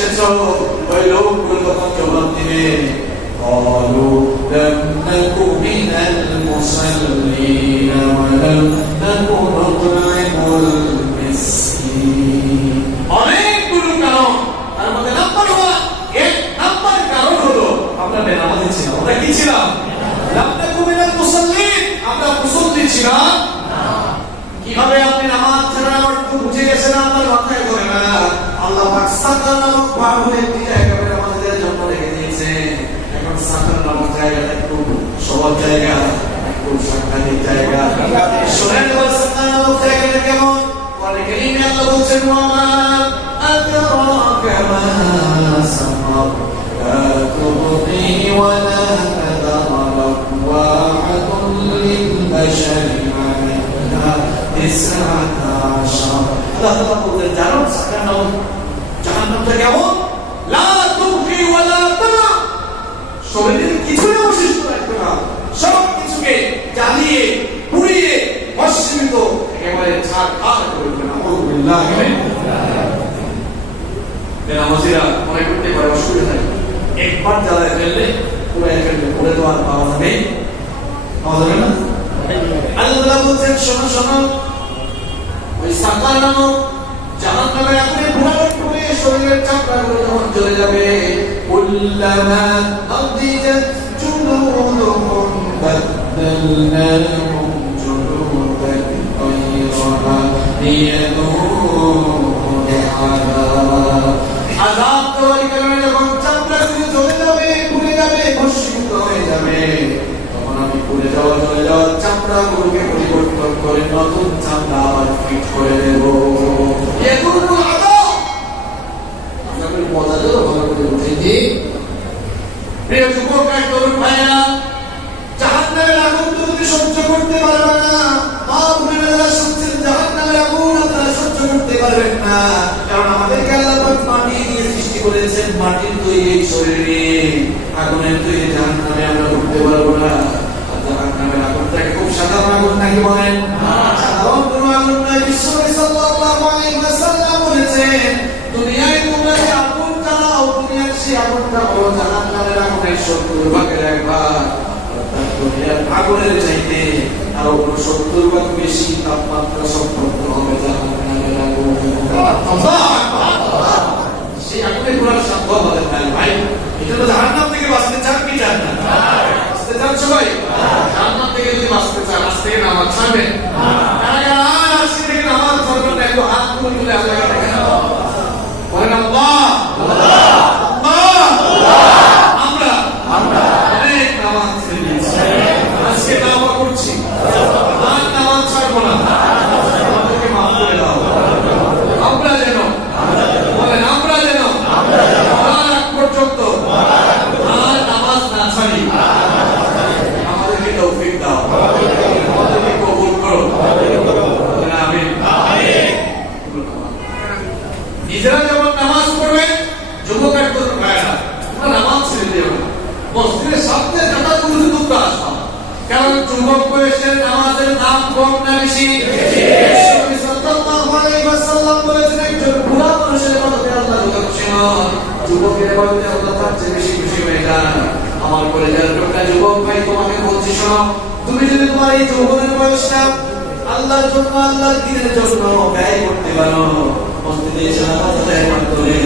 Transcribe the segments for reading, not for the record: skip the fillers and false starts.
এসেছো, ওই লোকগুলো তখন জবাব দিবে قالوا لم نك من المصلين ولم نك نطعم المسكين অনেকগুলো কারণ তার মধ্যে নাম্বার 1 এক নাম্বার কারণ হলো আমরা বেনামাজি ছিলাম। আমরা কি ছিলাম? لم نك من المصلين, আমরা মুসল্লি ছিলাম না। কিভাবে আপনি নামাজ ছাড়া অর্থ বুঝে গেছেন আপনার মাথায় ধরে না। আল্লাহ পাক সাকার নামক ভালো একটি জায়গা আমাদের জন্য রেখে দিয়েছে। এখন সাকার নামক জায়গাটা একটু সহজ জায়গা, একটু সাংঘাতিক জায়গা। শোনেন এবার সাকার নামক জায়গাটা কেমন? কোরআনে কারীমে আল্লাহ বলছেন ওয়ামা আদরাকা মা সাকার লা তুবকি ওয়া লা তাদার ওয়া'আতুন লিল বাশারি জানো সাকার নামক জাহান্নামটা কেমন? লা তুবকি ওয়া লা তাদার, শরীরের কিছুই অবশিষ্ট রাখবে না, সব কিছুকে জ্বালিয়ে পুড়িয়ে ভস্মীভূত একেবারে ছারখার করে দেবে। আল্লাহু বেনামাজিরা মনে করতে পারে অসুবিধা নাই, একবার জ্বালায় ফেললে পুড়ে ফেললে পুড়ে তো আর পাওয়া যাবে না। আল্লাহ বলছেন শোনো শোনো, ওই সাকার নামক জাহান্নামে আপনি ভরাট করে শরীরের চামড়াগুলো যখন জ্বলে যাবে, কুল্লামা আদিজাত জুলুদুহুম বাদদালনাহুম জুলুদান গায়রাহা লিয়াযুকু আযাব তৈরি করে যখন চামড়াগুলো জ্বলে যাবে, পুড়ে যাবে, ভস্মীভূত হয়ে যাবে, তখন আমি পুড়ে যাওয়া জ্বলে যাওয়া চামড়াগুলোকে পরিবর্তন করে নতুন চামড়া আবার ফিট করে দেব। প্রিয় যুবক তরুণ ভাইরা, জাহান্নামের আগুন তুমি সহ্য করতে পারবে না। মা বোনেরা শুনছেন, জাহান্নামের আগুন আপনারা সহ্য করতে পারবেন না, কারণ আমাদেরকে আল্লাহ পাক মাটি দিয়ে সৃষ্টি করেছেন, মাটির তৈরি শরীরে আগুনের তৈরি জাহান্নামে আমরা উঠতে পারবো না। জাহান্নামের আগুনটাকে খুব সাধারণ আগুন নাকি বলেন? সাধারণ কোনো আগুন নয়। বিশ্বনবী সাল্লাল্লাহু আলাইহি ওয়াসাল্লাম বলেছেন, দুনিয়ায় তোমরা যে আগুন জ্বালাও, দুনিয়ার সেই আগুনটা হলো জাহান্নামের আগুনের 70 ভাগের 1 ভাগ। অর্থাৎ দুনিয়ার আগুনের চাইতে আরো 70 ভাগ বেশি তাপমাত্রা সম্পন্ন হবে জাহান্নামের আগুন। সেই আগুনে পুরার সম্ভব হবে না ভাই। এটা তো জাহান্নাম থেকে বাঁচতে চান কি চান না? বাঁচতে চান সবাই? জাহান্নাম থেকে যদি বাঁচতে চান, আজ থেকে নামাজ ছাড়বেন। আজ থেকে নামাজ ছাড়বেন না, একটু হাত তুলে তুলে আল্লাহকে দেখেন, বলেন আল্লাহ আমরা অনেক নামাজ ছেড়ে দিয়েছি, আজকে তাওবা করছি, আর নামাজ ছাড়বো না, আমাদেরকে মাফ করে দাও। আমরা যেন বলেন আমরা যেন আগ পর্যন্ত আর নামাজ না ছাড়ি, আমাদেরকে তৌফিক দাও, আমাদেরকে কবুল করো। আমিন। নিজেরা যেমন নামাজ পড়বেন, যুবক আর তরুণ ভাইরা তোমরা নামাজ ছেড়ে দিও না। মসজিদের সামনে জায়গাগুলো তোমরা আসবা, কারণ যুবক বয়সের নামাজের দাম কম না বেশি? নবী সাল্লাল্লাহু আলাইহি ওয়াসাল্লাম বলেছেন, একজন বুড়া মানুষের ইবাদতে আল্লাহ খুশি হন, যুবকের ইবাদতে আল্লাহ তার চেয়ে বেশি খুশি হয়ে যান। আমার কলেজের লোকটা যুবক ভাই, তোমাকে বলছি শোনো, তুমি যদি তোমার এই যৌবনের বয়সটা আল্লাহর জন্য, আল্লাহর দ্বীনের জন্য ব্যয় করতে পারো, মসজিদে এসে নামাজ আদায়ের মাধ্যমে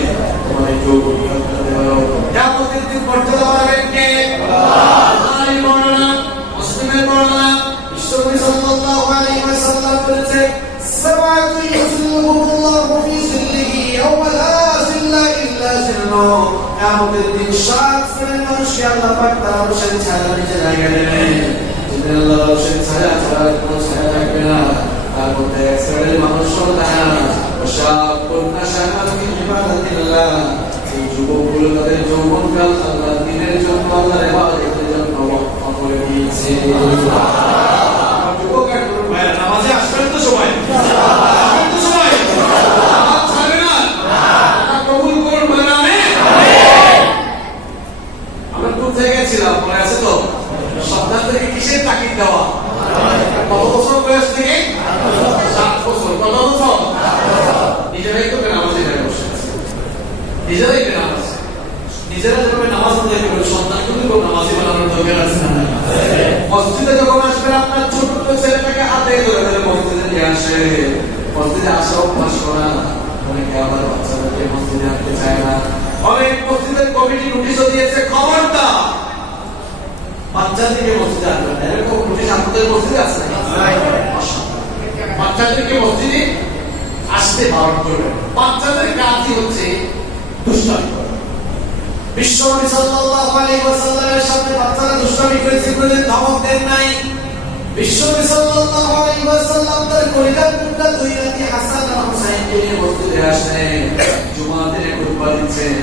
তোমার এই যৌবন করতে পারো, কিয়ামতের দিন মর্যাদা বাড়াবেন কে? আল্লাহ। এই বর্ণনা মুসলিমের বর্ণনা, বিশ্বনবী সাল্লাল্লাহু আলাইহি ওয়াসাল্লাম বলেছেন, সাবাতু ইউযিল্লুহুমুল্লাহু ফি যিল্লিহি ইয়াওমা লা যিল্লা ইল্লা যিল্লুহু। কিয়ামতের দিন 7 শ্রেণীর মানুষকে আল্লাহ পাক তার আরশের ছায়ার নিচে জায়গা দেবেন, যাদের আল্লাহর আরশের ছায়া ছাড়া কোনো ছায়া থাকবে না। তার মধ্যে এক শ্রেণীর মানুষ হলো তারা শাবুন নাশাআ ফি ইবাদাতিল্লাহ, এই যুবকগুলো তাদের যৌবনকাল আল্লাহর দ্বীনের জন্য, আল্লাহর ইবাদতের জন্য ওয়াকফ করে দিয়েছে। যুবক আর তরুণ ভাইরা, নামাজে আসবেন তো সবাই? আসবেন তো সবাই? নামাজ ছাড়বে না, আল্লাহ কবুল করুন, বলেন আমিন। আমরা কোন জায়গায় ছিলাম মনে আছে তো? সন্তান থেকে কিসের তাকিদ দেওয়া? কত বছর বয়স থেকে? 7 বছর। কত বছর? নিজেরাই তো নামাজে বসে আছে। নিজেরাই বেনামাজ, নিজেরা যেভাবে নামাজ আদায় করবে সন্তানগুলোকেও নামাজি বানানোর দরকার আছে না? মসজিদে যখন আসবেন আপনার ছোট্ট ছেলেটাকে হাতে ধরে ধরে মসজিদে নিয়ে আসে, মসজিদে আসা অভ্যাস করা। অনেকে আবার বাচ্চাদেরকে মসজিদে আনতে চায় না। অনেক মসজিদের কমিটি নোটিশও দিয়েছে, খবরদার বাচ্চাদেরকে মসজিদে আনবেন না। এরকম নোটিশ আপনাদের মসজিদে আছে না? বাচ্চাদেরকে মসজিদে আসতে বারণ করবেন। বাচ্চাদের কাজই হচ্ছে দুষ্টামি করা। বিশ্বনবী সাল্লাল্লাহু আলাইহি ওয়াসাল্লামের সাথে বাচ্চারা দুষ্টামি করেছে, কোনদিন ধমক দেন নাই। বিশ্বনবী সাল্লাল্লাহু আলাইহি ওয়াসাল্লাম তার কলিজার টুকরা দুই নাতি হাসান আর হুসাইনকে নিয়ে মসজিদে আসেন, জুমার দিনে খুতবা দিচ্ছেন।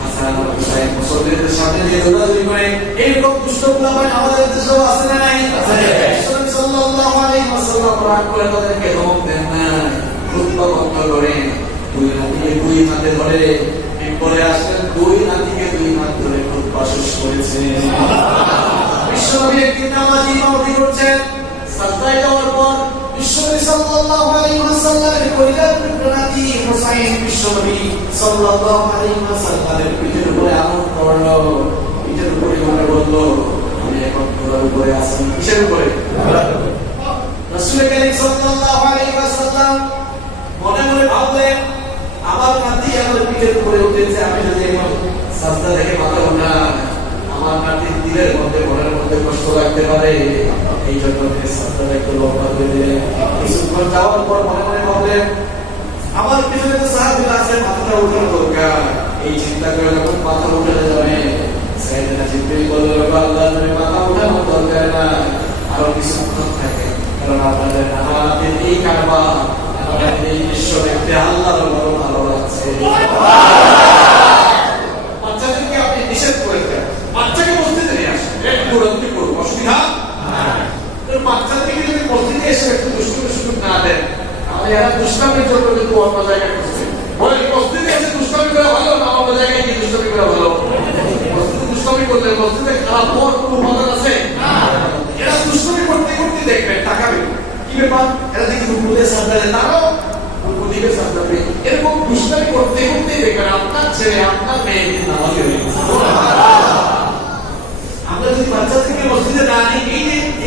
হাসান আর হুসাইন মুসল্লিদের সামনে দিয়ে দৌড়াদৌড়ি করে। এরকম দুষ্ট পোলাপান আমাদের দেশেও আছে না নাই? বিশ্বনবী সাল্লাল্লাহু আলাইহি ওয়াসাল্লাম রাগ করে তাদেরকে ধমক দেন না, খুতবা বন্ধ করে দুই নাতিকে দুই হাতে ধরে পরে আসলেন, দুই নাতিকে দুই হাত ধরে খুতবা শেষ করেছেন। বিশ্বনবী একদিন নামাজে ইমামতি করছেন, সাজদায় যাওয়ার পর বিশ্বনবী সাল্লাল্লাহু আলাইহি ওয়াসাল্লামের কলিজার টুকরা নাতি হুসাইন বিশ্বনবী সাল্লাল্লাহু আলাইহি ওয়াসাল্লামের পিঠের উপরে আঘাত করলো। পিঠের উপরে ধরে বলল, আমি এখন ঘোড়ার উপরে আছি। কিসের উপরে? রাসূল করিম সাল্লাল্লাহু আলাইহি ওয়াসাল্লাম মনে মনে ভাবলেন, আমার নাতি আমার পিঠের উপরে উঠেছে, আমি যদি এখন সাজদা থেকে মাথা উঠাই, আমার নাতির দিলের মধ্যে মনের মধ্যে কষ্ট লাগতে পারে। এই জন্য সাজদাটা একটু লম্বা করে দিলেন। কিছুক্ষণ যাওয়ার পর মনে মনে ভাবলেন, আমার পিছনে তো সাহাবীরা আছে, মাথাটা উঠানো দরকার। এই চিন্তা করে যখন মাথা উঠানো যাবে, সাইয়েদনা জিবরিল বললেন, আল্লাহ তুমি মাথা উঠানো দরকার না, আরো কিছুক্ষণ থাকে, কারণ আপনাদের আমার নাতির এই কারবা, আমাদের এই দৃশ্য দেখতে আল্লাহর বড় ভালো লাগছে। বাচ্চাদেরকে আপনি নিষেধ করেছেন, বাচ্চাকে মসজিদে নিয়ে আসেন, একটু দূরত্ব করুন, অসুবিধা নাই। বাচ্চাদেরকে যদি মসজিদে এসে একটু দুষ্টুমি সুযোগ না দেন, তাহলে এরা দুষ্টামির জন্য কিন্তু অন্য জায়গায় করছে। বলে মসজিদে এসে দুষ্টামি করা ভালো না অন্য জায়গায় গিয়ে দুষ্টামি করা ভালো? মসজিদে দুষ্টামি করলে মসজিদে খারাপ হওয়ার কোনো উপাদান আছে? এরা দুষ্টামি করতে করতে দেখবেন তাকাবে, কি ব্যাপার এরা দেখি রুকুতে সাজদা দেয়, তারাও রুকু দিকে সাজদা দেয়। এরকম দুষ্টামি করতে করতে দেখবেন আপনার ছেলে আপনার মেয়ে নামাজি হয়ে গেছে। আমরা যদি বাচ্চাদেরকে মসজিদে না নিই,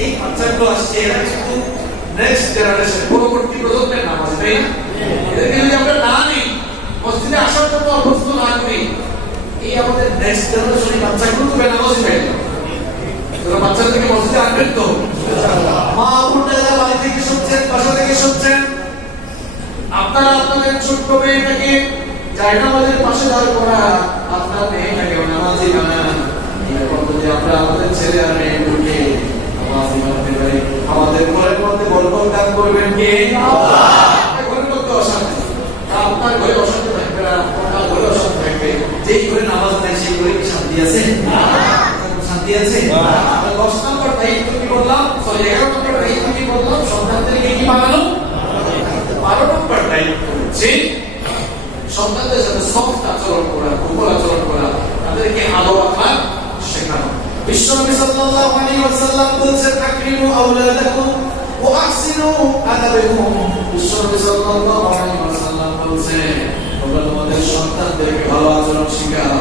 এই বাচ্চাগুলো আসছে, এরা কিন্তু নেক্সট জেনারেশন, পরবর্তী প্রজন্মের নামাজ, তাই না? এদেরকে যদি আমরা না নিই, মসজিদে আসার জন্য অভ্যস্ত না করি, এই আমাদের নেক্সট জেনারেশন বাচ্চাগুলো তো বেনামাজি হয়ে যাবে। তোরা বাচ্চাদেরকে মসজিদে আনবেন তো? মা বোনেরা বাড়ি থেকে শুনছেন, বাসা থেকে শুনছেন, আপনারা আপনাদের ছোট্ট মেয়েটাকে জায়নামাজের পাশে দাঁড় করা, আপনার মেয়েটাকে নামাজি বানান। এরপর যদি আমরা আমাদের ছেলে আর মেয়েগুলোকে নামাজি বানাতে পারি, আমাদের ঘরের মধ্যে বরকত দান করবেন কে? আল্লাহ। ঘরের মধ্যে অশান্তি, আপনার ঘরে অশান্তি থাকবে না, আপনার ঘরে অশান্তি থাকবে। যেই ঘরে নামাজ নেই সেই ঘরে কি শান্তি আছে? শান্তি আছে? 10 নম্বর দায়িত্ব কি বললাম? 11 নম্বর দায়িত্ব কি বললাম? সন্তানদেরকে কি বানানো? 12 নম্বর দায়িত্ব হচ্ছে সন্তানদের সাথে সফট আচরণ করা, কোমল আচরণ করা, তাদেরকে আদর আখলাক শেখানো। বিশ্বনবী সাল্লাল্লাহু আলাইহি ওয়াসাল্লাম বলেছেন, আকরিমু আওলাদাকুম ওয়া আহসিনু আদাবাহুম। বিশ্বনবী সাল্লাল্লাহু আলাইহি ওয়াসাল্লাম বলেছেন, তোমরা তোমাদের সন্তানদেরকে ভালো আচরণ শেখাও,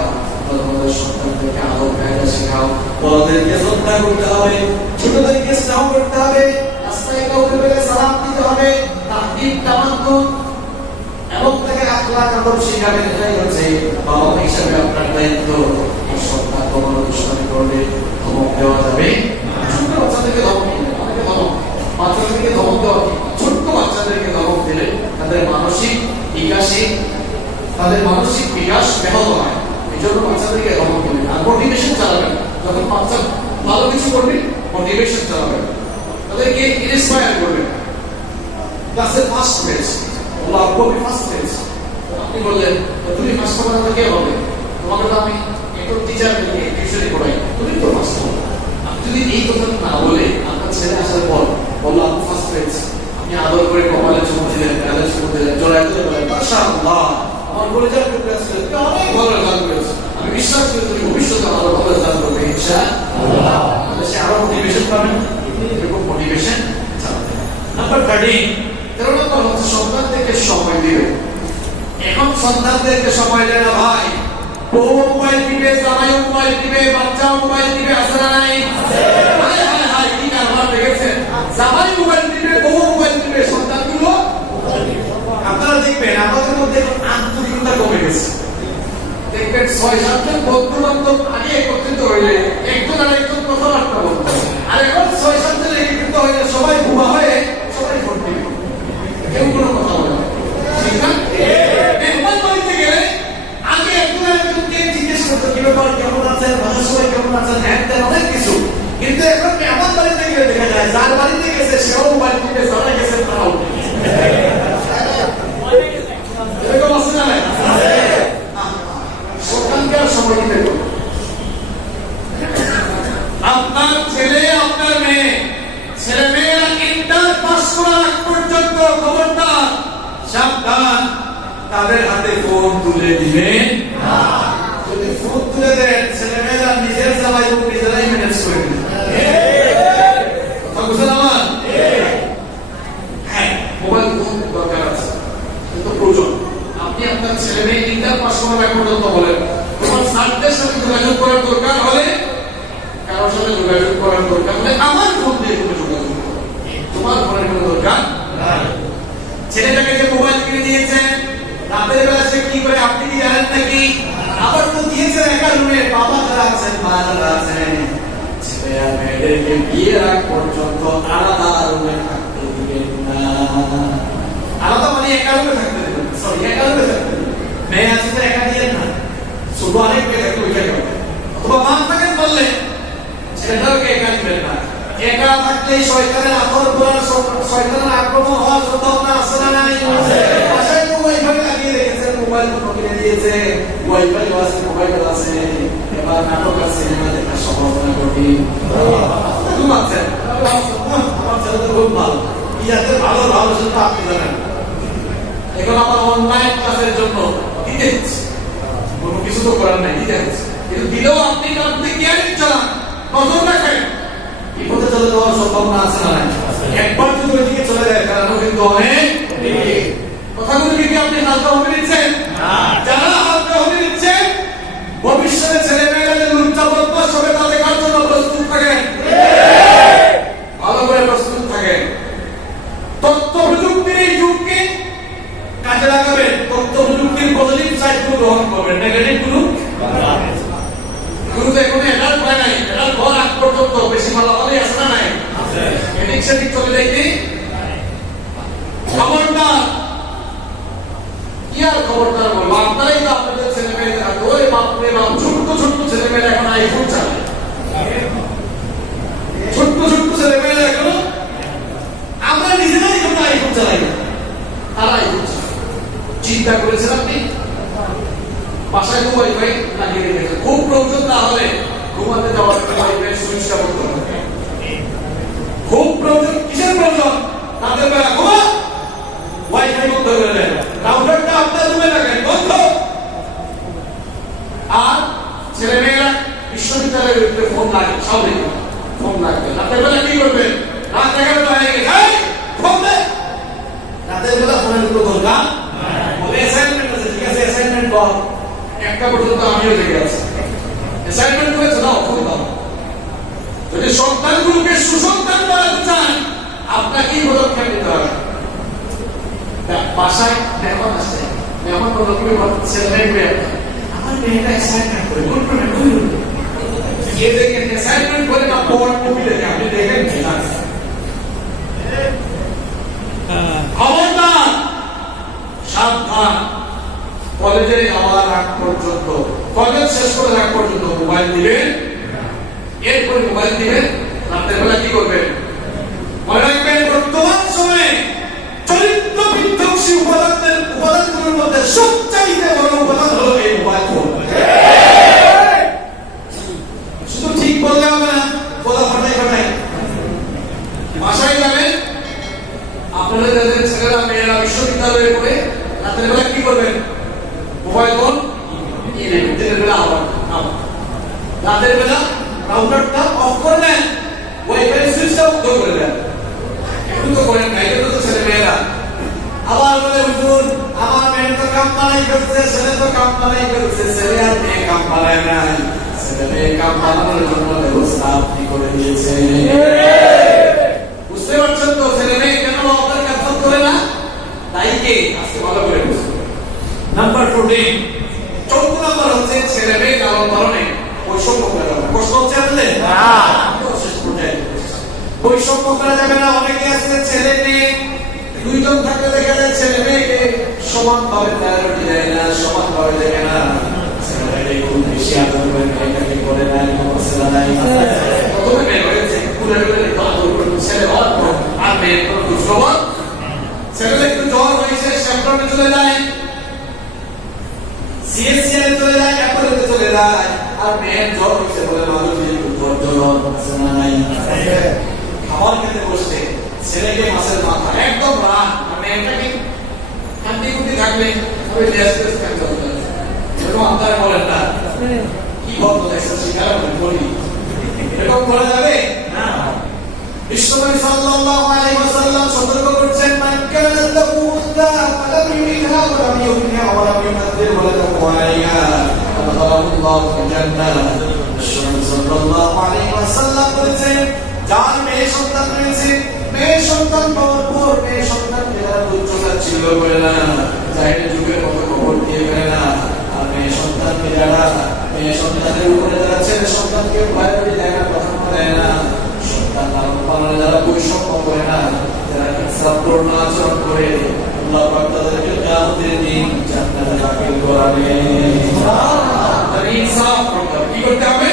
তোমাদের সন্তানদেরকে আদব কায়দা শেখাও, বড়দেরকে শ্রদ্ধা করতে হবে, ছোটদেরকে স্নেহ করতে হবে, রাস্তায় কাউকে পেলে সালাম দিতে হবে, তাহদিব তামাদ্দুন এবং তাকে আখলাক আদব শেখাবেন। এটাই হচ্ছে বাবা হিসেবে আপনার দায়িত্ব। সন্তান কখনো দুষ্টামি করবে, ধমক দেওয়া যাবে না। ছোট্ট বাচ্চাদেরকে ধমক দিলে, অনেকে ধমক, বাচ্চাদেরকে ধমক দেওয়া, ছোট্ট বাচ্চাদেরকে ধমক দিলে তাদের মানসিক বিকাশ ব্যাহত হয়। এই জন্য বাচ্চাদেরকে ধমক দিবেন আর মোটিভেশন চালাবেন। যখন বাচ্চা ভালো কিছু করবে, মোটিভেশন চালাবেন, তাদেরকে ইন্সপায়ার করবেন। ক্লাসে ফার্স্ট হয়েছে, বললো আব্বু আমি ফার্স্ট হয়েছি। আপনি বললেন তুমি ফার্স্ট হওয়ার তো কে হবে? তোমাকে তো আমি একটু টিচার টিউশনি পড়াই, তুমি তো ফার্স্ট হবে। আপনি যদি এই কথা না বলে আপনার ছেলে আসার পর বললো আব্বু ফার্স্ট হয়েছে, আপনি আদর করে কপালে চুমু দিলেন, গালে চুমু দিলেন, জড়াই তুলে বলেন মাশাআল্লাহ আমার কলেজের টুকরা ছিল, তুমি অনেক ভালো রেজাল্ট করেছো, আমি বিশ্বাস করি তুমি ভবিষ্যতে আরো ভালো রেজাল্ট করবে ইনশাআল্লাহ। সে আরো মোটিভেশন পাবেন, এরকম মোটিভেশন চালাতে। নাম্বার 13 নম্বর হচ্ছে সন্তানদেরকে সময় দিবে। এখন সন্তানদেরকে সময় দেয় না ভাই। বউ মোবাইল টিপে, জামাই মোবাইল টিপে, বাচ্চা মোবাইল টিপে, আছে না নাই? হায় হায় হায়, কি কারবার দেখেছেন? জামাই মোবাইল টিপে, বউ মোবাইল টিপে, সন্তানগুলো। আপনারা দেখবেন আমাদের মধ্যে আন্তরিকতা কমে গেছে। দেখবেন ৬-৭ জন বন্ধু বান্ধব আগে একত্রিত হইলে একজন আর একজন কথাবার্তা বলতো, আর এখন ৬-৭ জন একত্রিত হইলে সবাই বুয়া হয়ে সবাই ফোন টিপে, কেউ কোনো কথা বলে না। ঠিক না? মেহমান বাড়িতে গেলে আগে একজন একজনকে জিজ্ঞেস করতো কি ব্যাপার, কেমন আছেন, ভালো সবাই কেমন আছেন, হ্যাঁ অনেক কিছু। কিন্তু এখন মেহমান বাড়িতে গেলে দেখা যায় যার বাড়িতে গেছে সেও মোবাইল টিপে, যারা গেছে তারাও এরকম আছে না নাই? সন্তানকে সময় দিতে হবে। আপনার ছেলে, আপনার মেয়ে, ছেলে মেয়েরা ইন্টার পাস করার আগ পর্যন্ত খবরদার সাবধান, তাদের হাতে ফোন তুলে দিবেন না। যদি ফোন তুলে দেন ছেলে মেয়েরা নিজের চালাই নিজেরাই ম্যানেজ করে নেবে। বুঝলেন আমার? হ্যাঁ, মোবাইল ফোন দরকার আছে, কিন্তু প্রয়োজন। আপনি আপনার ছেলে মেয়ে ইন্টার পাস করার আগ পর্যন্ত বলেন তোমার স্যারদের সাথে যোগাযোগ করার দরকার হলে, কারোর সাথে যোগাযোগ করার দরকার হলে আমার ফোন দিয়ে তুমি যোগাযোগ করো, তোমার ফোনের কোনো দরকার নাই। ছেলেটাকে যে মোবাইল কিনে দিয়েছেন, রাতের বেলা সে কি করে আপনি কি জানেন নাকি? আবার তো দিয়েছেন একা রুমে, বাবা যারা আছেন, মা যারা আছেন, ছেলে আর মেয়েদেরকে বিয়ের আগ পর্যন্ত আলাদা রুমে থাকতে দিবেন না। আলাদা মানে একা রুমে থাকতে দিবেন, সরি একা রুমে থাকতে দিবেন। মেয়ে আছে তো একা দিয়েন না, ছোট অনেক মেয়ে থাকতে ওইটাই হবে। অথবা মা থাকেন বললে ছেলেটাকে একা দিবেন না। একা থাকলেই শয়তানের আক্রমণ করার, শয়তানের আক্রমণ হওয়ার সম্ভাবনা আছে না নাই? বাসায় তো ওয়াইফাই লাগিয়ে রেখেছেন, মোবাইল ফোন কিনে দিয়েছে, ওয়াইফাই আছে, মোবাইল আছে, এবার নাটক আছে, সিনেমা দেখার সম্ভাবনা করি। ঘুমাচ্ছেন, আমার ছেলে তো খুব ভালো, কি যাতে ভালো ভালো সেটা আপনি জানেন। এখন আমার অনলাইন ক্লাসের জন্য দিতে হচ্ছে, কোনো কিছু তো করার নাই, দিতে হচ্ছে। কিন্তু দিলেও আপনি আপনি কেয়ারিং চালান, নজর রাখেন, বিপদে চলে যাওয়ার সম্ভাবনা আছে না নাই? একবার যদি ওইদিকে চলে যায় কারণ কিন্তু অনেক কথাগুলো কি আপনি হালকা হবে নিচ্ছেন? যারা হালকা হবে নিচ্ছেন ভবিষ্যতে ছেলে মেয়েরা যে লুচ্চা বদমাশ হবে তা দেখার জন্য প্রস্তুত থাকেন, ভালো করে প্রস্তুত থাকেন। তথ্য প্রযুক্তির এই যুগকে কাজে লাগাবেন, তথ্য প্রযুক্তির পজিটিভ সাইডগুলো গ্রহণ করবেন, নেগেটিভ গুলো গুরুতে কোনো এটার ভয় নাই। এটার ভয় আগ পর্যন্ত বেশি মালামালি আছে না নাই? এদিক সেদিক চলে যাইতে খবরদার। কি আর খবরদার বলবো, আপনারাই তো আপনাদের ছেলে মেয়েদের হাতে, ওই বাপরে বাপ, ছোট্ট ছোট্ট ছেলে মেয়েরা এখন আইফোন চালায়, ছোট্ট ছোট্ট ছেলে মেয়েরা এখন, আমরা নিজেরাই এখন আইফোন চালাই না, তারা আইফোন চালায়। চিন্তা করেছেন আপনি? বাসায় তো ওয়াইফাই লাগিয়ে রেখেছে, খুব প্রয়োজন না হলে ঘুমাতে যাওয়ার ওয়াইফাই সুইচটা বন্ধ করতে হবে। খুব প্রয়োজন, কিসের প্রয়োজন? রাতের বেলা ঘুমা, ওয়াইফাই বন্ধ করে দেন, রাউটারটা আপনার রুমে রাখেন বন্ধ। আর ছেলে মেয়েরা বিশ্ববিদ্যালয়ের ভিতরে ফোন লাগে, সবাই ফোন লাগবে। রাতের বেলা কি করবেন? রাত 11টা হয়ে গেছে, ফোন দেন। রাতের বেলা ফোনের উপর দরকার বলে অ্যাসাইনমেন্ট আছে, ঠিক আছে অ্যাসাইনমেন্ট কর। একটা পর্যন্ত আমিও লেগে আছি, অ্যাসাইনমেন্ট করেছে দাও, ফোন দাও। যদি সন্তানগুলোকে সুসন্তান বানাতে চান আপনাকেই পদক্ষেপ নিতে হবে। বাসায় মেহমান আসছে, মেহমান বলল কি ছেলে মেয়ে, আমার মেয়েটা অ্যাসাইনমেন্ট করে, গিয়ে দেখেন অ্যাসাইনমেন্ট করে না পড় মুভি দেখে, আপনি দেখেন কি না? খবরদার, সাবধান। কলেজে যাওয়ার আগ পর্যন্ত, কলেজ শেষ করে আগ পর্যন্ত মোবাইল দিবেন, এরপরে মোবাইল দিবেন। রাতের বেলা কি করবেন? মনে রাখবেন বর্তমান সময়ে চরিত্র বিধ্বংসী উপাদানগুলোর মধ্যে সবচাইতে বড় উপাদান হলো এই মোবাইল ফোন। শুধু ঠিক বললে হবে না, বলা ফাটাই ফাটাই। বাসায় যাবেন, আপনারা যাদের ছেলেরা মেয়েরা বিশ্ববিদ্যালয়ে পড়ে রাতের বেলা কি করবেন? মোবাইল ফোন দিনের বেলা আবার রাতের বেলা রাউটারটা অফ করে দেন, ওয়াইফাই সুইচটা বন্ধ করে দেন। একটু তো করেন না, এটা তো ছেলে মেয়েরা আবার বলে হুজুর আমার মেয়ে তো কাম বানাই ফেলছে, ছেলে তো কাম বানাই ফেলছে, ছেলে আর মেয়ে কাম বানায় নাই, ছেলে মেয়ে কাম বানানোর জন্য ব্যবস্থা আপনি করে দিয়েছেন। বুঝতে পারছেন তো ছেলে মেয়ে কেন আপনার কাজ করে না? তাই কি আজকে ভালো করে বুঝুন। নাম্বার 14, 14 নাম্বার হচ্ছে ছেলে মেয়ে লালন পালনে বৈষম্য করা যাবে না। কষ্ট হচ্ছে আপনাদের? বৈষম্য করা যাবে না। অনেকে আছে ছেলে মেয়ে দুইজন থাকলে দেখা যায় ছেলে মেয়েকে সমানভাবে প্রায়োরিটি দেয় না, সমানভাবে দেখে না। ছেলেমেয়েকে খুব বেশি আদর করে, মেয়েটাকে করে নেয়, মশলা নাই। প্রথমে মেয়ে হয়েছে কুলে কুলে আদর করে, ছেলে হওয়ার পর আর মেয়ের কোনো খোঁজখবর। ছেলে একটু জ্বর হয়েছে, সেপ্টেম্বরে চলে যায়, সিএসসিআর চলে যায়, অ্যাপোলোতে চলে যায়, আর মেয়ের জ্বর হয়েছে বলে মানুষ জ্বর আছে না নাই। খাবার খেতে বসছে, ছেলেকে মাছের মাথা একদম রাত, আর মেয়েটাকে কান্দি কুন্দি থাকলে তবে লেস কাজ করতে হবে। এরকম আপনারা বলেন না, কি বলতো দেখছেন শিকার বলি, এরকম করা যাবে না। বিশ্বনবী সাল্লাল্লাহু আলাইহি ওয়াসাল্লাম সতর্ক করছেন, মান কানা লাহু উনসা ফালাম ইউমিনহা ওয়া লাম ইউমিনহা ওয়া লাম ইউনাযির ওয়ালাদাহু আলাইহা আল্লাহু জান্নাহ। বিশ্বনবী সাল্লাল্লাহু আলাইহি ওয়াসাল্লাম বলেছেন, যার মেয়ে সন্তান রয়েছে, মেয়ে সন্তান ভরপুর, মেয়ে সন্তানকে যারা উচ্চতা ছিল করে না, জাহিলি যুগের মতো খবর দিয়ে ফেলে না, আর মেয়ে সন্তানকে যারা, মেয়ে সন্তানের উপরে যারা ছেলে সন্তানকে প্রায়োরিটি দেয় না, প্রাধান্য দেয় না, সন্তান লালন পালনে যারা বৈষম্য করে না, যারা ইনসাফপূর্ণ আচরণ করে, আল্লাহ পাক তাদেরকে কিয়ামতের দিন জান্নাতে দাখিল করাবেন। তাহলে ইনসাফ করতে হবে। কি করতে হবে?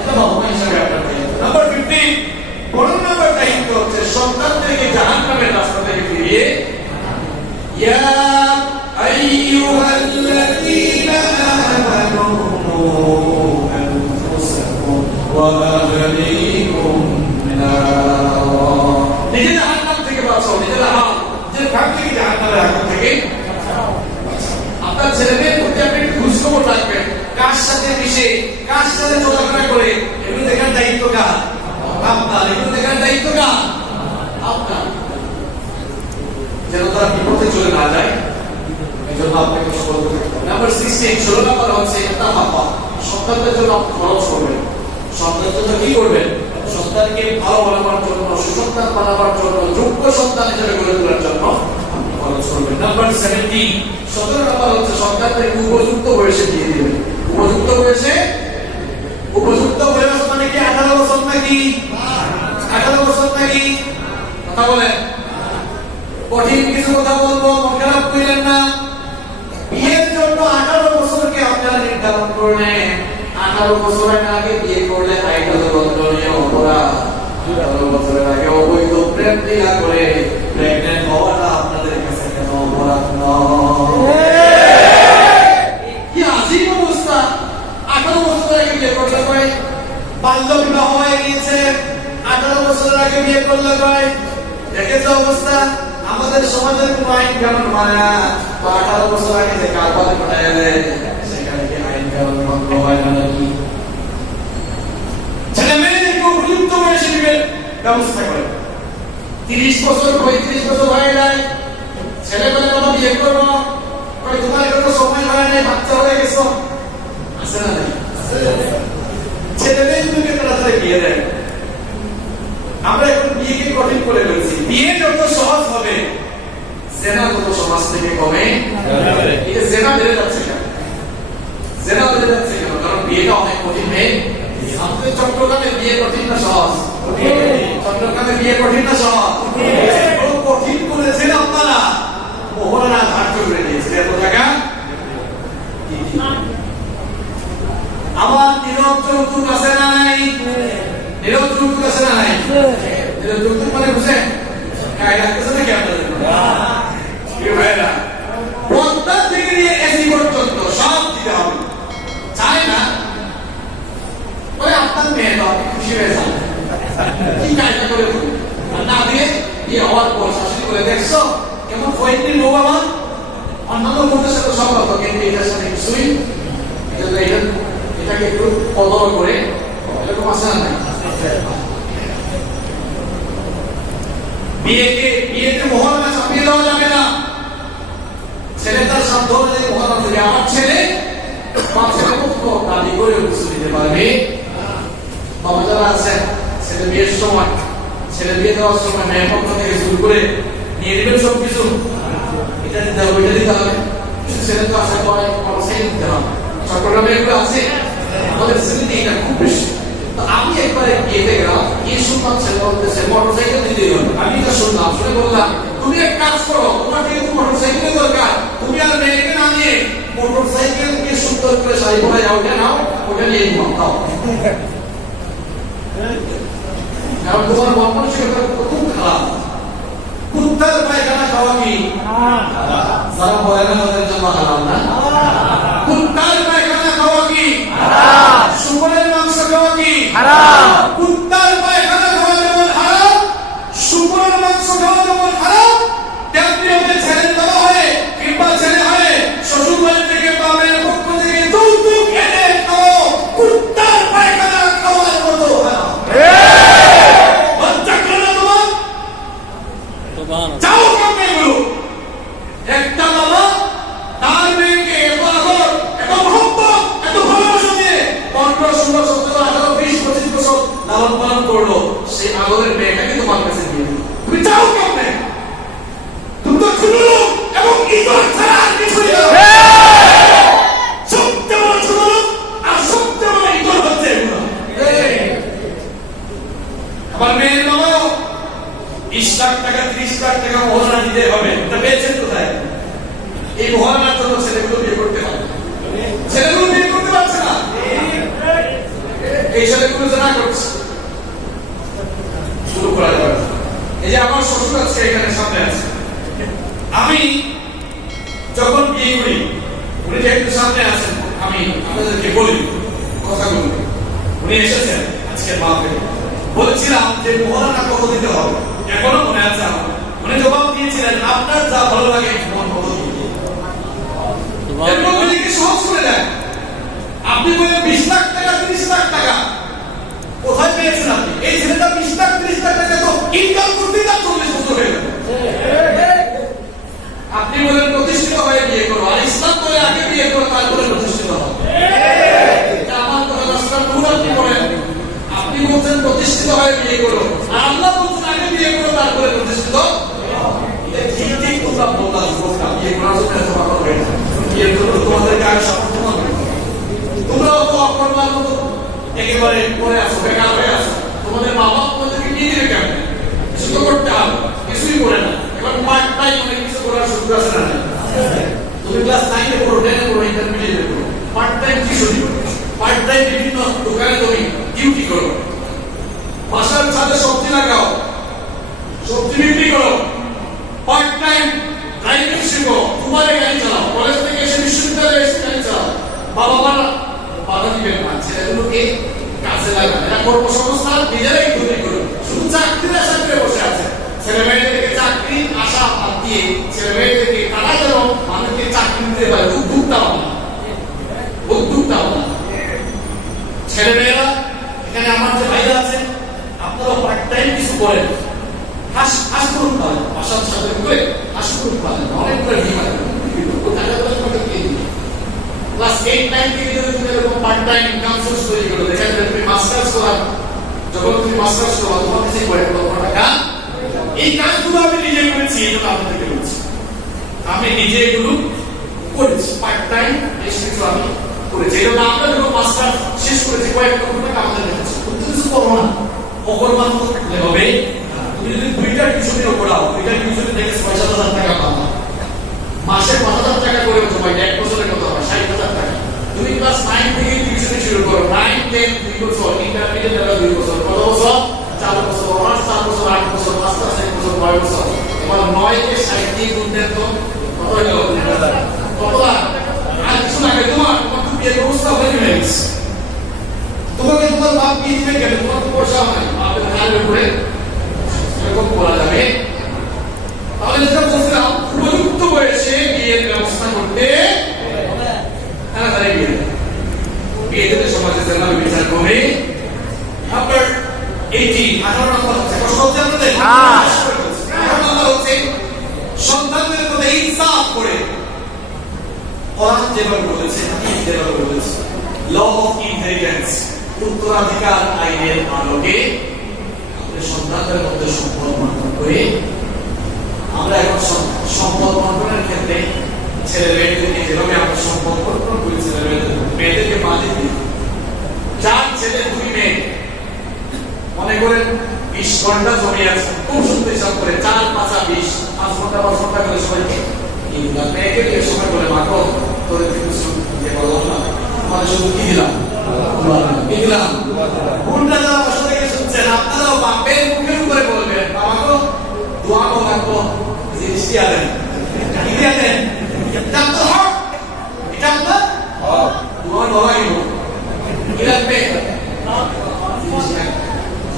এটা বাবা হিসাবে আপনার দায়িত্ব। নাম্বার 15, 15 নম্বর দায়িত্ব হচ্ছে সন্তানদেরকে জাহান্নামের রাস্তা থেকে ফিরিয়ে, ইয়া আইয়ুহাল্লাযীনা আমানু আনফুসাকুম ওয়া আহলিকুম নার। নিজে জাহান্নাম থেকে বাঁচাও, নিজের ফ্যামিলিকে জাহান্নামের আগুন থেকে বাঁচাও। আপনার ছেলে মেয়ের প্রতি আপনি একটু খোঁজখবর রাখবেন, কার সাথে মিশে, কার সাথে চলাফেরা করে, এগুলো দেখার দায়িত্ব কার? আপনার। এগুলো দেখার দায়িত্ব কার? আপনার। যেন তারা বিপথে চলে না যায়, এই জন্য আপনাকে সতর্ক থাকতে হবে। নাম্বার 16, 16 নম্বর হচ্ছে এটা বাবা সন্তানদের জন্য আপনি খরচ করবেন। সন্তানের জন্য কি করবেন? সন্তানকে ভালো বানাবার জন্য, সুসন্তান বানাবার জন্য, যোগ্য সন্তান হিসেবে গড়ে তোলার জন্য আপনি খরচ করবেন। নাম্বার 17, 17 নম্বর হচ্ছে সন্তানদেরকে উপযুক্ত বয়সে দিয়ে দিবেন। উপযুক্ত বয়সে, উপযুক্ত বয়স মানে কি 18 বছর নাকি? 18 বছর নাকি? কথা বলেন। কঠিন কিছু কথা বলবো, মন খারাপ করিলেন না। বিয়ের জন্য 18 বছরকে আপনারা নির্ধারণ করলেন। 18 বছরের আগে বিয়ে করলে আইনত দণ্ডনীয় অপরাধ। 18 বছরের আগে অবৈধ প্রেম বিয়া করে প্রেগন্যান্ট হওয়াটা আপনাদের কাছে কেন অপরাধ নয়? কি আজীব অবস্থা! 18 বছর আগে বিয়ে করলে কয় বাল্য বিবাহ হয়ে গিয়েছে, 18 বছর আগে বিয়ে করলে কয়। দেখেছো অবস্থা? আমাদের সমাজের কোন আইন কানুন মানে না। 18 বছর আগে যে কারবারে পাঠায় দেয়, সেখানে কি আইন কানুন ভঙ্গ হয় না নাকি? ছেলে মেয়েদেরকে উপযুক্ত বয়সে বিয়ের ব্যবস্থা করে। 30 বছর 35 বছর হয়ে যায়, ছেলে বলে বাবা বিয়ে করবো, তোমার কোনো সময় হয় নাই, বাচ্চা হয়ে গেছো, আছে না নাই? ছেলে মেয়েগুলোকে তাড়াতাড়ি বিয়ে দেয়। আমরা এখন বিয়েকে কঠিন করে ফেলছি। বিয়ে যত সহজ হবে, জেনা তত সমাজ থেকে কমে যাবে। এটা জেনা বেড়ে যাচ্ছে কেন? জেনা বেড়ে যাচ্ছে কেন? কারণ বিয়েটা অনেক কঠিন হয়ে। আমাদের চট্টগ্রামে বিয়ে কঠিন না সহজ? চট্টগ্রামে বিয়ে কঠিন না সহজ? কঠিন করেছেন আপনারা, মোহরা ধার্য করে দিয়েছেন। এত টাকা আমার নীরব যৌতুক আছে না নাই? নীরব যৌতুক আছে না নাই? নীরব যৌতুক মানে বুঝেন? গায়ে লাগতেছে নাকি আপনাদের? পদ্মা থেকে নিয়ে এসি পর্যন্ত সব দিতে হবে। চায় না ওই আপনার মেয়ে তো আপনি খুশি হয়ে যান, কি কায়দা করে না দিয়ে বিয়ে হওয়ার পর শাশুড়ি করে দেখছো কেমন ফয়েন্টির লোক আমার অন্যান্য লোকের সাথে সব হতো, কিন্তু এটার সাথে কিছুই। এটাকে একটু কদর করে এরকম আছে না নাই? বিয়েতে মহল্লা চাপিয়ে দেওয়া যাবে না। ছেলে তার সাধ্য অনুযায়ী মহারাজ থেকে আমার ছেলে দাবি করে কিছু দিতে পারবে। বাবা যারা আছেন ছেলে বিয়ের সময়, ছেলে বিয়ে দেওয়ার সময় মেয়ের পক্ষ থেকে শুরু করে নিয়ে নেবেন সবকিছু, এটা দিতে হবে ওইটা দিতে হবে। ছেলে তো আসে পরে মোটরসাইকেল দিতে হবে, চট্টগ্রামে এগুলো আছে, আমাদের স্মৃতি এটা খুব বেশি। তো আমি একবারে বিয়েতে গেলাম, কি শুনলাম ছেলে বলতেছে মোটরসাইকেল দিতে হবে। আমি তো শুনলাম, শুনে বললাম তুমি এক কাজ করো, তোমার যেহেতু মোটরসাইকেলের দরকার, তুমি আর মেয়েকে না নিয়ে মোটরসাইকেল কে সুন্দর করে শাড়ি পরে যাও, ওটা নাও, ওটা নিয়ে খাও। কারণ তোমার মানসিকতা খুব খারাপ। কুত্তার পায়খানা খাওয়া কি যারা বলে না তাদের জন্য হারাম না? কুত্তার পায়খানা খাওয়া কি হারাম? শুকরের মাংস খাওয়া কি হারাম? কুত্তার পায়খানা খাওয়া যেমন হারাম, শুকরের মাংস খাওয়া যেমন হারাম, তেমনি হবে ছেলের বাবা হয়ে কিংবা ছেলে হয়ে শ্বশুর বাড়ি থেকে বাবার পক্ষ থেকে যৌতুক এনে খাও, কুত্তার পায়খানা খাওয়ার মতো হারাম। যাও কামে গুলো। একটা বাবা তার মেয়েকে এত আদর, এত মহব্বত, এত ভালোবাসা দিয়ে 15, 16, 17, 18, 20, 25 বছর লালন পালন করলো, সেই আদরের মেয়েটাকে তোমার কাছে দিয়ে দিল। তুমি যাও কামে, তুমি তো খুলো এবং ইজ্জত ছাড়া আর কিছু নেই। সবচেয়ে বড় ছোট লোক আর সবচেয়ে বড় ইজ্জত হচ্ছে এগুলো। আমার মেয়ের বাবাও 20 লাখ টাকা 30 লাখ টাকা মহারণা দিতে হবে, এটা পেয়েছেন কোথায়? এই মহারণার জন্য ছেলেগুলো বিয়ে করতে হবে। ছেলেগুলো বিয়ে করতে পারছে না, এই ছেলেগুলো জানা করছে শুরু করা যাবে। এই যে আমার শ্বশুর আছে এখানে সামনে আছে, আমি যখন বিয়ে করি উনি যেহেতু সামনে আছেন, আমি আপনাদেরকে বলি কথাগুলো। উনি এসেছেন আজকে মাহফিলে, বলছিলাম যে মহারণা কত দিতে হবে, এখনো মনে আছে আমার। উনি জবাব দিয়েছিলেন আপনার যা ভালো লাগে মন মতো দিতে। এরকম নিজেকে সহজ করে দেয়। আপনি বলেন 20 লাখ টাকা 30 লাখ টাকা কোথায় পেয়েছেন আপনি? এই ছেলেটা 20 লাখ 30 লাখ টাকা তো ইনকাম করতেই তার 40 বছর হয়ে গেল। আপনি বলেন প্রতিষ্ঠিত হয়ে বিয়ে করো, আর ইসলাম বলে আগে বিয়ে করো তারপরে প্রতিষ্ঠিত হবে। আমার কথা রাস্তার ভুল আপনি বলেন, আপনি বলছেন প্রতিষ্ঠিত হয়ে বিয়ে করো, আর আল্লাহ বলছেন আগে বিয়ে করো তারপরে প্রতিষ্ঠিত। ঠিক ঠিক তোমরা বললাম বিয়ে করার জন্য এত কথা হবে না, বিয়ে করো তোমাদেরকে আগে সামর্থ্য হবে। তোমরা তো অকর্মার মতো একেবারে পরে আসো, বেকার হয়ে আসো। তোমাদের মা বাবা তোমাদেরকে নিয়ে দিবে কেমন? কিছু তো করতে হবে, কিছুই করে না। এবার পার্ট টাইম অনেক কিছু করার সুযোগ আছে না? তুমি ক্লাস 9 এ পড়ো, 10 এ পড়ো, ইন্টারমিডিয়েটে পড়ো, পার্ট টাইম কি শুরু করো? পার্ট টাইম বিভিন্ন দোকানে তুমি ডিউটি করো, বাসার ছাদে সবজি লাগাও, সবজি বিক্রি করো, পার্ট টাইম ড্রাইভিং শিখো, উবারে গাড়ি চালাও, কলেজ থেকে এসে বিশ্ববিদ্যালয়ে এসে গাড়ি চালাও। বাবা মারা বাধা দিবেন না, ছেলেগুলোকে কাজে লাগান। এরা কর্মসংস্থান নিজেরাই তৈরি করুন। শুধু চাকরির আশা করে বসে আছে, ছেলে মেয়েদেরকে চাকরির আশা বাদ দিয়ে ছেলে মেয়েদেরকে তারা যেন মানুষকে চাকরি দিতে পারে উদ্যোক্তা হন, উদ্যোক্তা হন। ছেলে মেয়েরা এখানে আমার যে ভাইরা আছে, আপনারা পার্ট টাইম কিছু করেন, হাস করুন পারেন, বাসার সাথে করে হাস করুন পারেন, অনেকগুলো ভিড় হয়, ক্লাস 8, 9 থেকে যদি তুমি এরকম পার্ট টাইম ইনকাম সোর্স তৈরি করো, দেখা যাবে তুমি মাস্টার্স করা, যখন তুমি মাস্টার্স করো তোমার কাছে কয়েক লক্ষ টাকা। এই কাজগুলো আমি নিজে করেছি, এই জন্য আপনাদেরকে বলছি। আমি নিজে এগুলো করেছি, পার্ট টাইম বেশ কিছু আমি করেছি। এই জন্য আমরা যখন মাস্টার শেষ করেছি কয়েক লক্ষ টাকা আমাদের লেগেছে। তুমি কিছু করো না, অকর্মার মতো থাকলে হবে। তুমি যদি 2টা টিউশনিও পড়াও, 2টা টিউশনি থেকে 6,000 টাকা পাবা, মাসে 5,000 টাকা করে জমাই, 1 বছরের কত হয় 60,000 টাকা। তুমি ক্লাস 9 থেকে টিউশনি শুরু করো, 9, 10 2 বছর, ইন্টারমিডিয়েট লেভেল 2 বছর, কত বছর? 4 বছর, অনার্স 4 বছর, 8 বছর, মাস্টার্স 1 বছর, 9 বছর। তোমার 9 কে 60 দিয়ে গুণ দেন তো কত হলো? কত লাখ? আর কিছু লাগে তোমার তো বিয়ের ব্যবস্থা হয়ে গেছে। তোমাকে তোমার বাপ বিয়ে দিবে কেন? তোমার তো পয়সা নাই, বাপের হালের উপরে এরকম বলা যাবে। তাহলে যেটা বলছিলাম, উপযুক্ত বয়সে বিয়ের ব্যবস্থা করতে তাড়াতাড়ি বিয়ে দিতে সমাজে যেন বিচার কমে। আপনার 18 নম্বর হচ্ছে কষ্ট হচ্ছে আপনাদের, 18 নম্বর হচ্ছে সন্তানদের মধ্যে ইনসাফ করে কোরআন যেভাবে বলেছে, হাদিস যেভাবে বলেছে, ল অফ ইনহেরিটেন্স, উত্তরাধিকার আইনের আলোকে আমাদের সন্তানদের মধ্যে সম্পদ বন্টন করে আমরা এখন সম্পদ বন্টনের ক্ষেত্রে ছেলে মেয়েদেরকে যেভাবে আমরা সম্পদ বন্টন করি, ছেলে মেয়েদেরকে মাঝে দিই, 4 ছেলে 2 মেয়ে, মনে করেন 20 ঘন্টা জমি আছে, খুব সুন্দর হিসাব করে 4 5 20, 5 ঘন্টা 5 ঘন্টা করে সবাইকে মেয়েকে দিয়ে সময় করে মাখো তোর কিছু যে বললাম না, আমাদের শুধু কি দিলাম, কি দিলাম, কোনটা যারা বসে থেকে শুনছেন আপনারাও বাপের মুখের উপরে বলবেন, বাবাকে দোয়া কো রাখো, জিনিস দিয়ে দেন, কি দিয়ে দেন, এটা তো হক, এটা আপনার হক, দোয়া দোয়া কি রাখবে,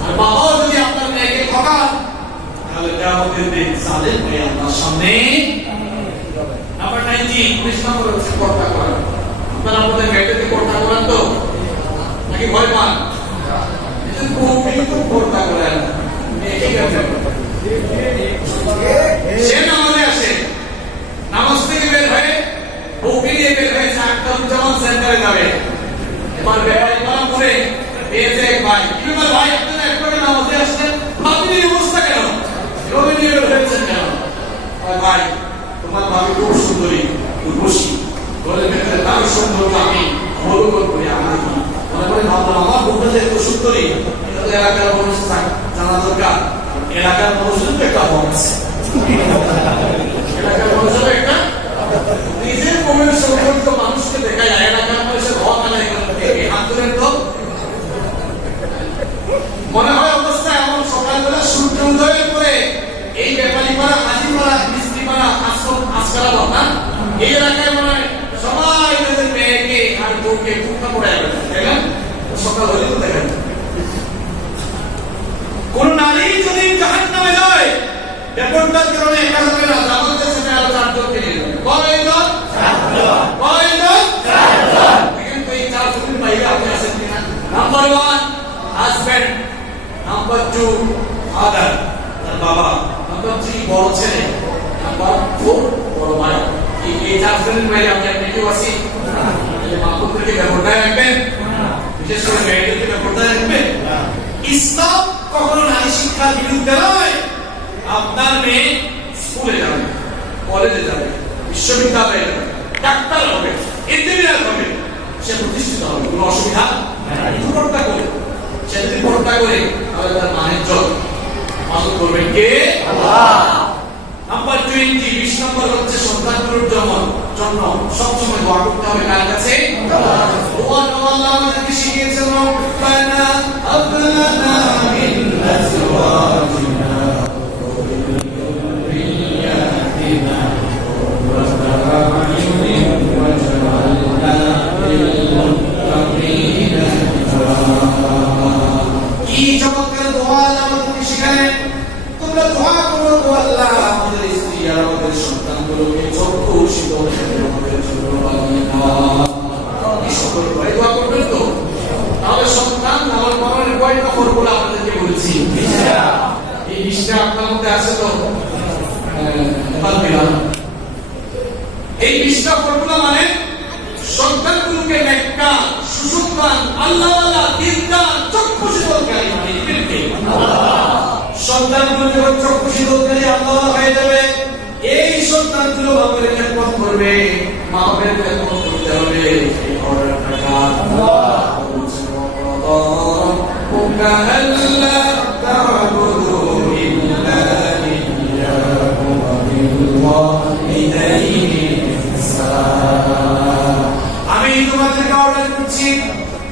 আর বাবাও যদি আপনার মেয়েকে ঠকান তাহলে কিয়ামতের দিন জালেম হয়ে আপনার সামনে। নাম্বার 19 19 নম্বর হচ্ছে পর্দা করা। আপনারা আপনাদের মেয়েদেরকে পর্দা করান তো নাকি ভয় পান? এটা খুবই তো পর্দা করেন, মেয়েকে কেমন সে নামাজে আসে, নামাজ থেকে বের হয়ে বউকে নিয়ে বের হয়ে জামান সেন্টারে যাবে, এবার ব্যাপারী মারা পড়ে পেয়েছে এক ভাই, কি ব্যাপার ভাই আপনারা একবারে নামাজে আসছেন, আপনি এই অবস্থা কেন, এভাবে নিয়ে বের হয়েছেন কেন? ভাই তোমার ভাবি খুব সুন্দরী, রূপসী, বলে ভেতরে তার সৌন্দর্য আমি অবলোকন করি, আমার মনে করে ভাবলাম আমার বউটা যে এত সুন্দরী, এটা তো এলাকার মানুষ জানা দরকার, এলাকার মানুষের তো একটা হক আছে, এলাকার মানুষের একটা নিজের কমের সৌন্দর্য মানুষকে দেখা যায়, এলাকার মানুষের হক আদায় করতে হাত ধরেন তো। মনে হয় অবস্থায় এমন সকালবেলা সূর্য উদয়ের পরে এই ব্যাপারী পাড়া, হাজি পাড়া, মিস্ত্রি পাড়া, আজকাল না এই এলাকায় মনে হয় সবাই তাদের মেয়েকে আর বউকে পুকা পড়ে যাবে, তাই না? সকাল হলে তো দেখেন কোন নারী যদি জাহান্নামে যায় ব্যাপারটার কারণে একা যাবে না, জামাতের সাথে আরো 4 জনকে নিয়ে যাবে, কয়জন? 4 জন, 4 জন। দেখেন তো এই 4 জনের বাইরে আপনি আছেন কিনা? নাম্বার 1 হাজবেন্ড, নাম্বার 2 ফাদার তার বাবা, নাম্বার 3 বড় ছেলে, নাম্বার 4 বড় ভাই। এই 4 জনের বাইরে আপনি কেউ আছেন? মাহবুবদেরকে ব্যাপারটায় রাখবেন, বিশেষ করে মেয়েদেরকে ব্যাপারটায় রাখবেন। ইসলাম কখনো নারী শিক্ষার বিরুদ্ধে নয়। আপনার মেয়ে স্কুলে যাবে, কলেজে যাবে, বিশ্ববিদ্যালয়ে যাবে, ডাক্তার হবে, ইঞ্জিনিয়ার হবে, সে প্রতিষ্ঠিত হবে, কোনো অসুবিধা নাই। পর্দা করে, সে যদি পর্দা করে তাহলে তার মানের জন্য পালন করবেন কে? আল্লাহ। নাম্বার 20 20 নম্বর হচ্ছে সন্তানগুলোর জন্য সবসময় দোয়া করতে হবে কার কাছে? আল্লাহ। দোয়া আল্লাহ আমাদেরকে শিখিয়েছেন, রব্বানা হাব লানা মিন আজওয়াজিনা কি চমৎকার দোয়া আল্লাহ আমাদেরকে শেখালেন। তোমরা দোয়া করো গো আল্লাহ আমাদের স্ত্রী আর আমাদের সন্তানগুলোকে চক্ষু শীতল করে আমাদের জন্য বানিয়ে দাও। এই সকল করে দোয়া করবেন তো, তাহলে সন্তান লালন পালনের কয়টা ফর্মুলা আপনাদেরকে বলেছি, 20টা। এই 20টা আপনার মধ্যে আছে তো? এই 20টা ফর্মুলা মানে সন্তানগুলোকে নেককার, সুসন্তান, আল্লাহওয়ালা, দিনদার, চক্ষু শীতলকারী মানে এদেরকে সন্তানগুলো যখন চক্ষু শীতলকারী আল্লাহ হয়ে যাবে, এই সন্তানগুলো বাপের খেদমত করবে, মা বাপের খেদমত করতে হবে। এই অর্ডারটা কার? আল্লাহ বলছেন ওয়া আল্লা তা'বুদু ইল্লা ইয়্যাহু ওয়া বিল ওয়ালিদাইনি ইহসান। আমি তোমাদেরকে অর্ডার করছি,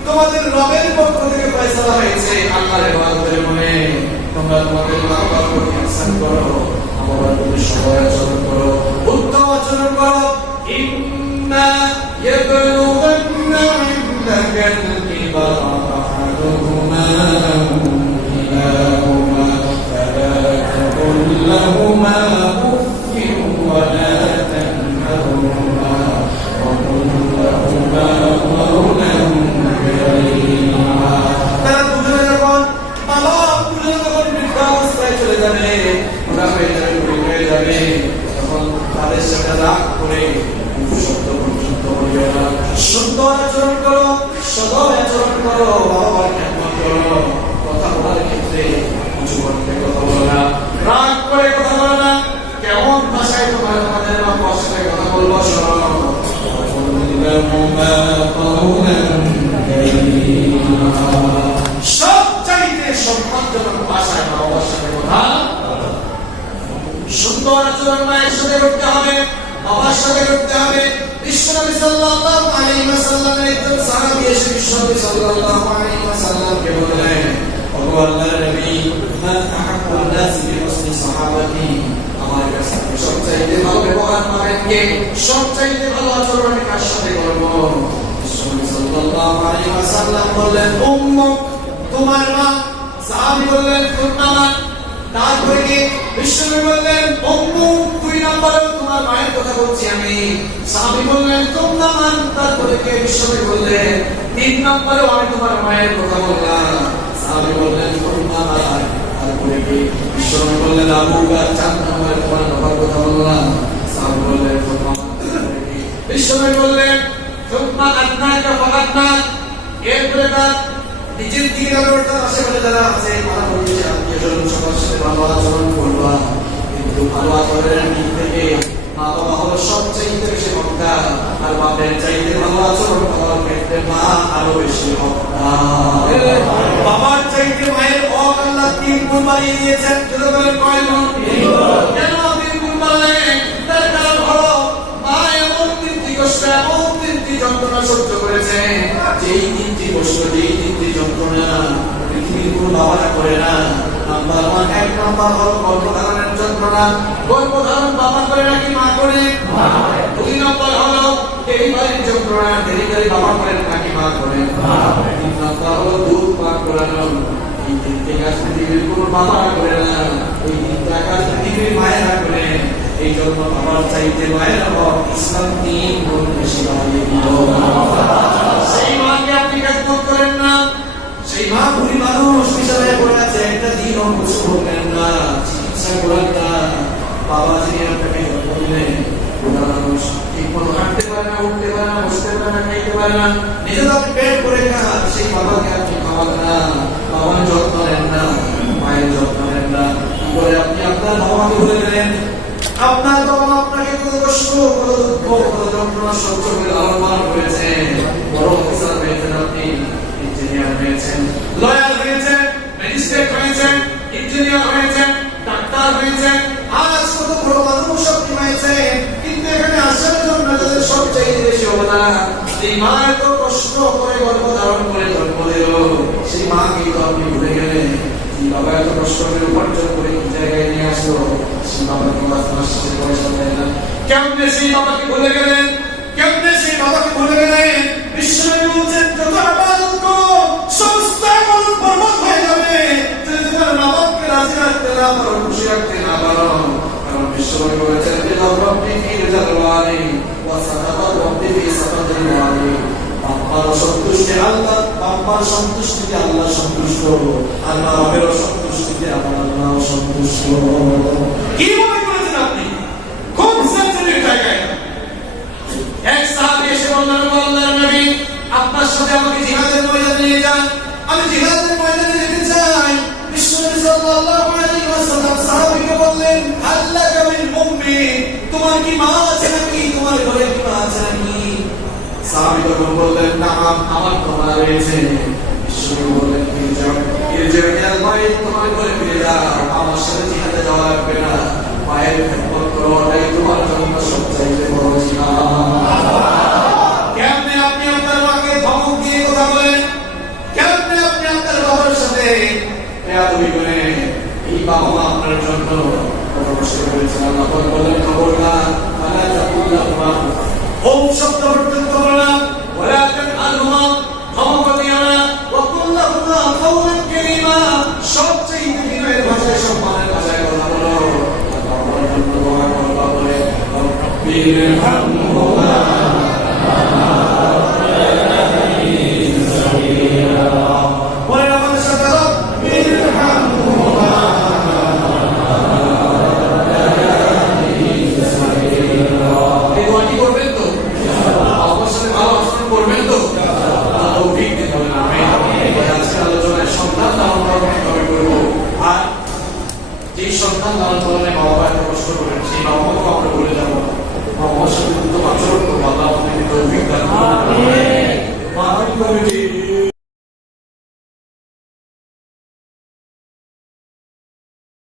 তোমাদের রবের পক্ষ থেকে ফয়সালা হয়েছে আল্লাহর ইবাদতের মনে তোমরা তোমাদের মা-বাবার প্রতি ইহসান করো, আমার প্রতি সদয় আচরণ করো, উত্তম আচরণ করো। ইম্মা ইয়াবলুগান্না ইনদাকাল কিবারা আহাদুহুমা আও কিলাহুমা ফালা তাকুল লাহুমা উফফিন ওয়া লা তানহারহুমা ওয়া কুল লাহুমা কাওলান কারীমা। তারা দুজনে যখন বৃদ্ধাবস্থায় চলে যাবে, ওরা হয়ে যাবে, তখন তাদের সাথে রাগ করে শব্দ পর্যন্ত সুন্দর আচরণ করো, সদয় আচরণ করো, বাবার খেদমত করো। কথা বলার ক্ষেত্রে উঁচু কণ্ঠে কথা বলো না, রাগ করে কথা বলো না। কেমন ভাষায় তোমাদের বাবার সাথে কথা বলবো শোনো। সবচাইতে সম্মানজনক ভাষায় বাবার সাথে কথা। সুন্দর আচরণ মায়ের সাথে করতে হবে, বাবার সাথে করতে হবে। বিশ্বনবী সাল্লাল্লাহু আলাইহি ওয়াসাল্লামের একজন সাহাবী এসে বিশ্বনবী সাল্লাল্লাহু আলাইহি ওয়াসাল্লামকে বললেন, ওগো আল্লাহর নবী, মান আহাব্বুন নাস বিহুসনি সাহাবাতি, আমার কাছে সবচাইতে ভালো ব্যবহার পাবেন কে, সবচাইতে ভালো আচরণ আমি কার সাথে করব? বিশ্বনবী সাল্লাল্লাহু আলাইহি ওয়াসাল্লাম বললেন, উম্মুক, তোমার মা। সাহাবী বললেন, তোমার মা। তারপরে কি? বিশ্বনবী বললেন, উম্মুক, 2 নম্বরে তোমার মায়ের কথা বলছি আমি। সাহাবী বললেন, তোমার মা। তারপরে কি? বিশ্বনবী বললেন, 3 নম্বরে আমি তোমার মায়ের কথা বললাম। সাহাবী বললেন, তোমার মা। তারপরে কি? বিশ্বনবী বললেন, আবু বকর। 4 নম্বরে তোমার বাবার কথা বললাম। সাহাবী বললেন, তোমার মা। তারপরে কি? বিশ্বনবী বললেন, তোমার আদনাকা ফাকাদনাক। এরপরে তার নিজের দিকে আলোটা আশেপাশে যারা আছে তারা বলছে আত্মীয়-স্বজন সবার সাথে ভালো আচরণ করবা, কিন্তু ভালো আচরণের দিক থেকে মা বাবা হলো সবচেয়ে বেশি হকদার, আর বাপের চাইতে ভালো আচরণ করার ক্ষেত্রে মা আরো বেশি হকদার। বাবার চাইতে মায়ের হক আল্লাহ 3 গুণ বাড়িয়ে দিয়েছেন। যদি বলেন কয় গুণ? কেন 3 গুণ বাড়লেন? তার কারণ হলো মা এমন 3টি কষ্ট, এমন 3টি যন্ত্রণা সহ্য করেছে, যেই 3টি কষ্ট, যেই 3টি যন্ত্রণা পৃথিবীর কোনো বাবারা করে না। নাম্বার 1, 1 নাম্বার হলো গর্ভধারণের যন্ত্রণা। গর্ভধারণ বাবা করে নাকি মা করে? 2 নাম্বার হলো ডেলিভারির যন্ত্রণা। ডেলিভারি বাবা করে নাকি মা করে? 3 নাম্বার হলো দুধ পান করানো। এই 3টি কাজ পৃথিবীর কোনো বাবারা করে না, এই 3টা কাজ পৃথিবীর মায়েরা করে। এই জন্য বাবার চাইতে মায়ের হক ইসলাম 3 গুণ বেশি বাড়িয়ে দিল। সেই মাকে আপনি খেদমত করেন না, সেই মা বুড়ি মানুষ হিসাবে পড়ে আছে, একটা দিনও কিছু বলবেন না, চিকিৎসা করেন না। বাবা যিনি আপনাকে জন্ম দিলেন, বুড়া মানুষ, ঠিক মতো হাঁটতে পারে না, উঠতে পারে না, বসতে পারে না, খাইতে পারে না, নিজে তো আপনি পেট করে খান, সেই বাবাকে আপনি খাওয়ান না, বাবার যত্ন নেন না, মায়ের যত্ন নেন না। কি করে আপনি আপনার বাবাকে ভুলে গেলেন? আপনার বাবা আপনাকে কত কষ্ট, কত দুঃখ, কত যন্ত্রণা সহ্য করে লালন পালন করেছেন। বড় অফিসার হয়েছেন আপনি, ইঞ্জিনিয়ার হয়েছেন, লয়ার হয়েছেন, ম্যাজিস্ট্রেট হয়েছেন, ইঞ্জিনিয়ার হয়েছেন, ডাক্তার হয়েছেন, আজ কত বড় মানুষ আপনি হয়েছেন। কিন্তু এখানে আসার জন্য যাদের সবচেয়ে বেশি অবদান, সেই মা এত কষ্ট করে গর্ভধারণ করে জন্ম দিল, সেই মাকে তো আপনি ভুলে গেলেন। সেই বাবা এত কষ্ট করে উপার্জন করে কি জায়গায় নিয়ে আসলো, সেই বাবাকে আপনার সাথে পয়সা দেয় না। কেমনে সেই বাবাকে ভুলে গেলেন? কেমনে সেই বাবাকে ভুলে গেলেন? বিশ্বনবী বলছেন, যত ইবাদত করো সমস্ত ইবাদত বরবাদ হয়ে যাবে যদি তোমার বাবাকে রাজি রাখতে না পারো, খুশি রাখতে না পারো। কারণ বিশ্বনবী বলেছেন, রিদা রাব্বি ফি রিদাল ওয়ালি ওয়া সাখাতা রাব্বি ফি সাখাতিল ওয়ালি। বাবার সন্তুষ্টি আল্লাহ, বাবার সন্তুষ্টিতে আল্লাহ সন্তুষ্ট, আর বাবার সন্তুষ্টিতে আল্লাহ সন্তুষ্ট। কি মনে করেছেন আপনি? খুব সেন্সিটিভ জায়গায়। এক সাহাবী এসে বললেন, আল্লাহর নবী, আপনার সাথে আমাকে জিহাদের ময়দানে নিয়ে যান, আমি জিহাদের ময়দানে যেতে চাই। বিশ্বনবী সাল্লাল্লাহু আলাইহি ওয়াসাল্লাম সাহাবীকে বললেন, আল্লাকা মিন উম্মি, তোমার কি মা আছে নাকি? তোমার ঘরে কি মা আছে নাকি? সাহাবী তখন বললেন, নাম, আমার তো মা রয়েছে। বিশ্বনবী বললেন, ইরজি'আল বাইত, তোমার ঘরে ফিরে যাও, আমার সাথে জিহাদে যাওয়া লাগবে না, মায়ের খেদমত করো, এটাই তোমার জন্য সবচেয়ে বড় জিহাদ। কেমনে আপনি আপনার মাকে ধমক দিয়ে কথা বলেন? কেমনে আপনি আপনার বাবার সাথে বেয়াদবি করেন? এই বাবা মা আপনার জন্য কত কষ্ট করেছেন। আল্লাহ বলেন, খবরদার, আলা তাকুল্লাহুমা, ওম শব্দ পর্যন্ত বললাম, ওয়া তানহারহুমা, ধমক দিও না, ওয়া কুল্লাহুমা কাওলান কারীমা, সবচেয়ে বিনয়ের ভাষায়, সম্মানের ভাষায় কথা বলো। বাবার জন্য দোয়া করো, বলে রব্বি ইরহামহুমা অবশ্যই সন্তান লালন পালনে